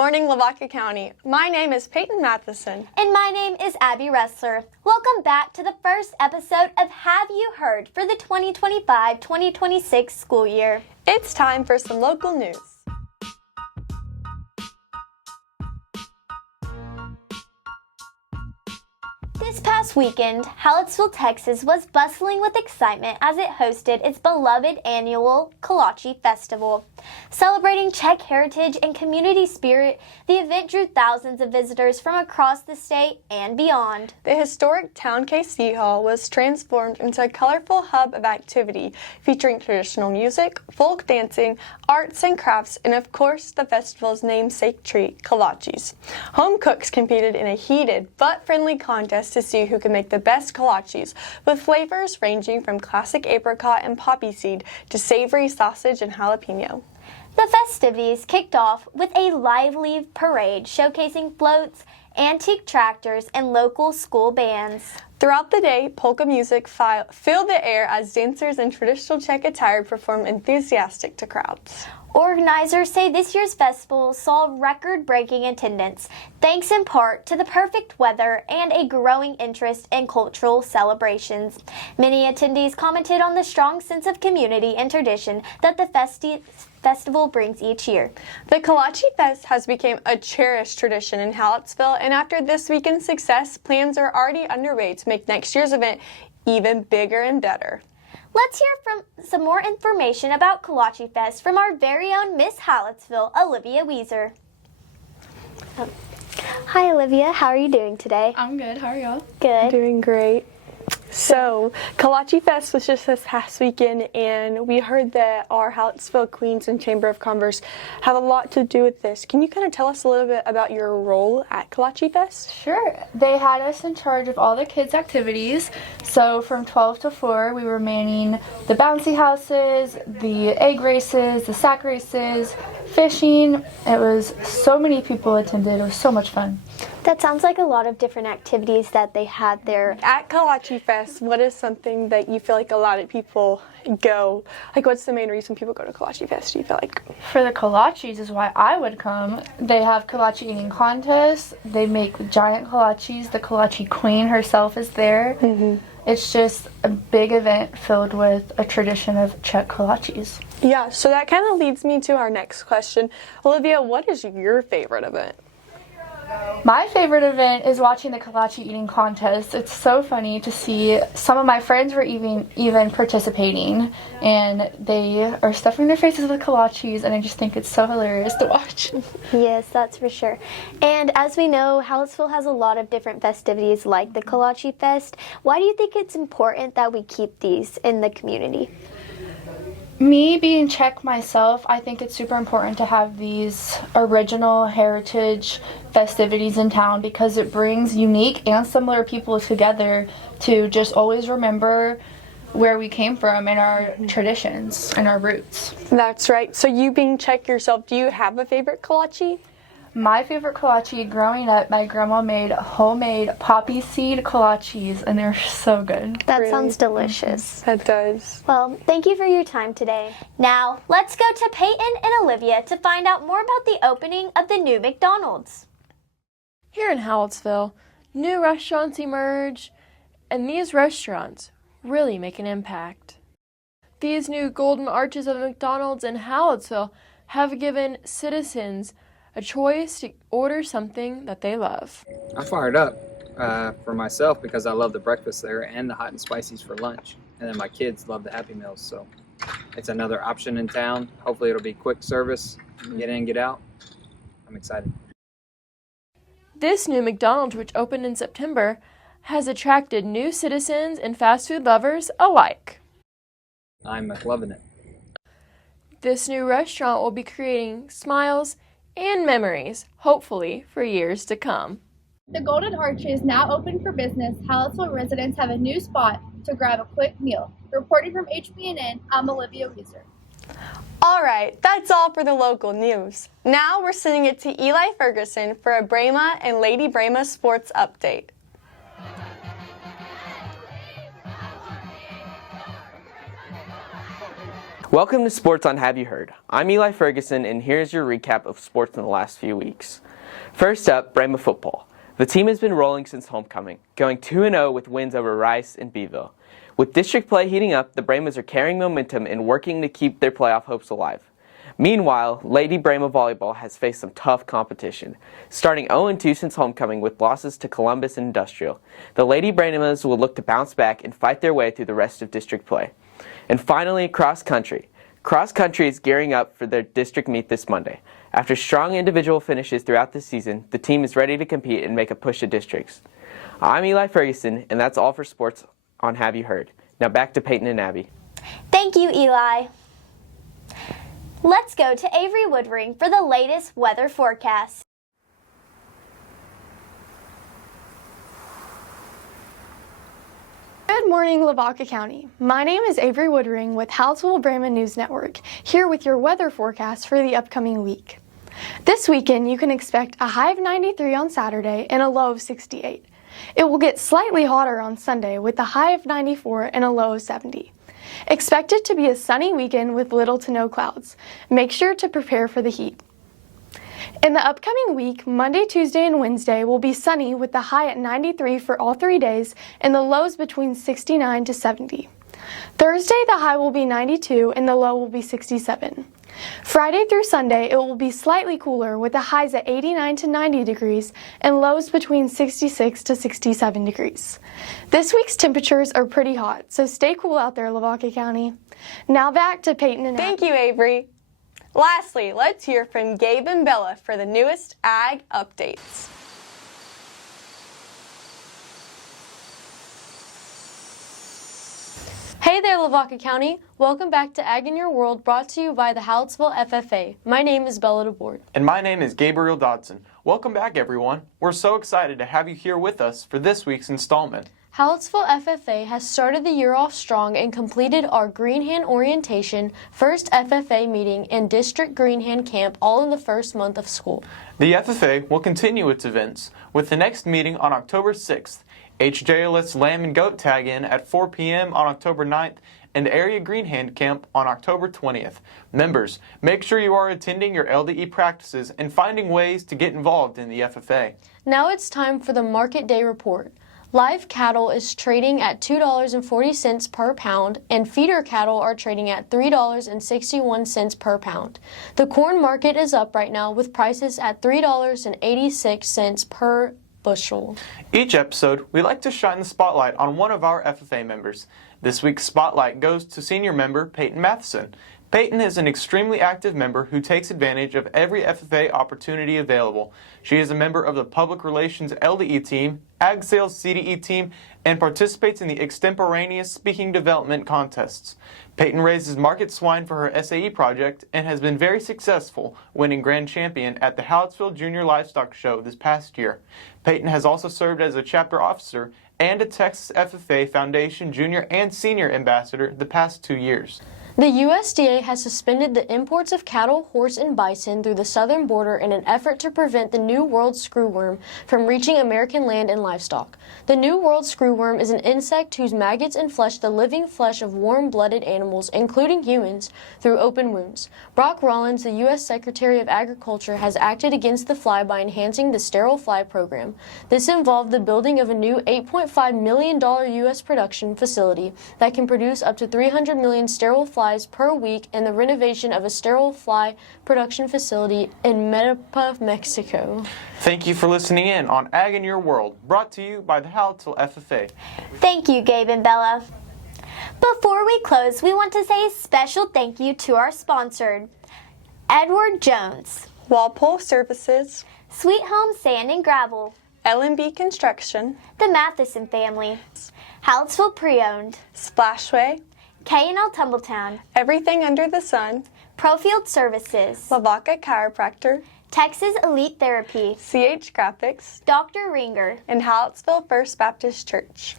morning, Lavaca County. My name is Peyton Matheson. And my name is Abby Ressler. Welcome back to the first episode of Have You Heard for the 2025-2026 school year. It's time for some local news. This past weekend, Hallettsville, Texas was bustling with excitement as it hosted its beloved annual Kolache Festival. Celebrating Czech heritage and community spirit, the event drew thousands of visitors from across the state and beyond. The historic Town KC Hall was transformed into a colorful hub of activity featuring traditional music, folk dancing, arts and crafts, and of course the festival's namesake treat, kolaches. Home cooks competed in a heated but friendly contest to see who could make the best kolaches, with flavors ranging from classic apricot and poppy seed to savory sausage and jalapeno. The festivities kicked off with a lively parade showcasing floats, antique tractors, and local school bands. Throughout the day, polka music filled the air as dancers in traditional Czech attire performed enthusiastic to crowds. Organizers say this year's festival saw record-breaking attendance, thanks in part to the perfect weather and a growing interest in cultural celebrations. Many attendees commented on the strong sense of community and tradition that the festival brings each year. The Kolache Fest has become a cherished tradition in Hallettsville, and after this weekend's success, plans are already underway to make next year's event even bigger and better. Let's hear from some more information about Kolache Fest from our very own Miss Hallettsville, Olivia Weezer. Hi, Olivia. How are you doing today? I'm good. How are y'all? Good. Doing great. So, Kolache Fest was just this past weekend, and we heard that our Hallettsville Queens and Chamber of Commerce have a lot to do with this. Can you kind of tell us a little bit about your role at Kolache Fest? Sure. They had us in charge of all the kids' activities. So from 12 to 4, we were manning the bouncy houses, the egg races, the sack races, fishing. It was so many people attended. It was so much fun. That sounds like a lot of different activities that they had there. At Kolache Fest, what is something that you feel like a lot of people go? Like, what's the main reason people go to Kolache Fest, do you feel like? For the kolaches is why I would come. They have kolache eating contests. They make giant kolaches. The kolache queen herself is there. Mm-hmm. It's just a big event filled with a tradition of Czech kolaches. Yeah, so that kind of leads me to our next question. Olivia, what is your favorite event? My favorite event is watching the kolache eating contest. It's so funny to see some of my friends were even participating, and they are stuffing their faces with kolaches, and I just think it's so hilarious to watch. Yes, that's for sure. And as we know, Hallettsville has a lot of different festivities like the Kolache Fest. Why do you think it's important that we keep these in the community? Me being Czech myself, I think it's super important to have these original heritage festivities in town because it brings unique and similar people together to just always remember where we came from and our traditions and our roots. That's right. So you being Czech yourself, do you have a favorite kolache? My favorite kolache growing up, my grandma made homemade poppy seed kolaches, and they're so good. That Really? sounds delicious. That does. Well, thank you for your time today. Now, let's go to Peyton and Olivia to find out more about the opening of the new McDonald's. Here in Hallettsville, new restaurants emerge, and these restaurants really make an impact. These new golden arches of McDonald's in Hallettsville have given citizens a choice to order something that they love. I'm fired up for myself because I love the breakfast there and the hot and spices for lunch. And then my kids love the Happy Meals, so it's another option in town. Hopefully it'll be quick service, get in, get out. I'm excited. This new McDonald's, which opened in September, has attracted new citizens and fast food lovers alike. I'm loving it. This new restaurant will be creating smiles and memories, hopefully for years to come. The Golden Arches now open for business. Hallettsville residents have a new spot to grab a quick meal. Reporting from HBNN, I'm Olivia Weezer. All right, that's all for the local news. Now we're sending it to Eli Ferguson for a Brahma and Lady Brahma sports update. Welcome to Sports on Have You Heard? I'm Eli Ferguson, and here's your recap of sports in the last few weeks. First up, Brahma football. The team has been rolling since homecoming, going 2-0 with wins over Rice and Beeville. With district play heating up, the Brahmas are carrying momentum and working to keep their playoff hopes alive. Meanwhile, Lady Brahma volleyball has faced some tough competition, starting 0-2 since homecoming with losses to Columbus and Industrial. The Lady Brahmas will look to bounce back and fight their way through the rest of district play. And finally, cross country. Cross country is gearing up for their district meet this Monday. After strong individual finishes throughout the season, the team is ready to compete and make a push to districts. I'm Eli Ferguson, and that's all for Sports on Have You Heard? Now back to Peyton and Abby. Thank you, Eli. Let's go to Avery Woodring for the latest weather forecast. Good morning, Lavaca County. My name is Avery Woodring with Hallettsville Brahma News Network, here with your weather forecast for the upcoming week. This weekend, you can expect a high of 93 on Saturday and a low of 68. It will get slightly hotter on Sunday with a high of 94 and a low of 70. Expect it to be a sunny weekend with little to no clouds. Make sure to prepare for the heat. In the upcoming week, Monday, Tuesday, and Wednesday will be sunny with the high at 93 for all 3 days and the lows between 69 to 70. Thursday, the high will be 92 and the low will be 67. Friday through Sunday, it will be slightly cooler with the highs at 89 to 90 degrees and lows between 66 to 67 degrees. This week's temperatures are pretty hot, so stay cool out there, Lavaca County. Now back to Peyton and Thank you, Avery. Lastly, let's hear from Gabe and Bella for the newest Ag updates. Hey there, Lavaca County. Welcome back to Ag in Your World, brought to you by the Hallettsville FFA. My name is Bella DeBoard. And my name is Gabriel Dodson. Welcome back, everyone. We're so excited to have you here with us for this week's installment. Hallettsville FFA has started the year off strong and completed our Green Hand Orientation, first FFA meeting, and District Green Hand Camp all in the first month of school. The FFA will continue its events with the next meeting on October 6th, HJLS Lamb and Goat Tag-In at 4 p.m. on October 9th, and Area Green Hand Camp on October 20th. Members, make sure you are attending your LDE practices and finding ways to get involved in the FFA. Now it's time for the Market Day Report. Live cattle is trading at $2.40 per pound, and feeder cattle are trading at $3.61 per pound. The corn market is up right now with prices at $3.86 per bushel. Each episode, we like to shine the spotlight on one of our FFA members. This week's spotlight goes to senior member Peyton Matheson. Peyton is an extremely active member who takes advantage of every FFA opportunity available. She is a member of the Public Relations LDE team, Ag Sales CDE team, and participates in the extemporaneous speaking development contests. Peyton raises market swine for her SAE project and has been very successful, winning grand champion at the Hallettsville Junior Livestock Show this past year. Peyton has also served as a chapter officer and a Texas FFA Foundation Junior and Senior Ambassador the past 2 years. The USDA has suspended the imports of cattle, horse, and bison through the southern border in an effort to prevent the New World screwworm from reaching American land and livestock. The New World screwworm is an insect whose maggots inflush the living flesh of warm-blooded animals, including humans, through open wounds. Brock Rollins, the U.S. Secretary of Agriculture, has acted against the fly by enhancing the sterile fly program. This involved the building of a new $8.5 million U.S. production facility that can produce up to 300 million sterile flies per week, and the renovation of a sterile fly production facility in Meropa, Mexico. Thank you for listening in on Ag in Your World, brought to you by the Hallettsville FFA. Thank you, Gabe and Bella. Before we close, we want to say a special thank you to our sponsor, Edward Jones, Walpole Services, Sweet Home Sand and Gravel, L&B Construction, the Matheson family, Hallettsville Pre-Owned, Splashway, K&L Tumbletown, Everything Under the Sun, Profield Services, Lavaca Chiropractor, Texas Elite Therapy, CH Graphics, Dr. Ringer, and Hallettsville First Baptist Church.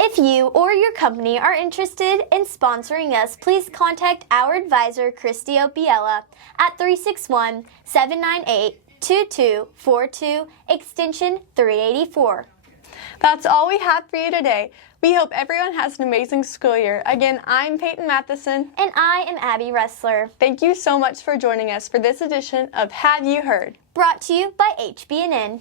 If you or your company are interested in sponsoring us, please contact our advisor, Christy Opiella, at 361-798-2242, extension 384. That's all we have for you today. We hope everyone has an amazing school year. Again, I'm Peyton Matheson. And I am Abby Ressler. Thank you so much for joining us for this edition of Have You Heard? Brought to you by HBNN.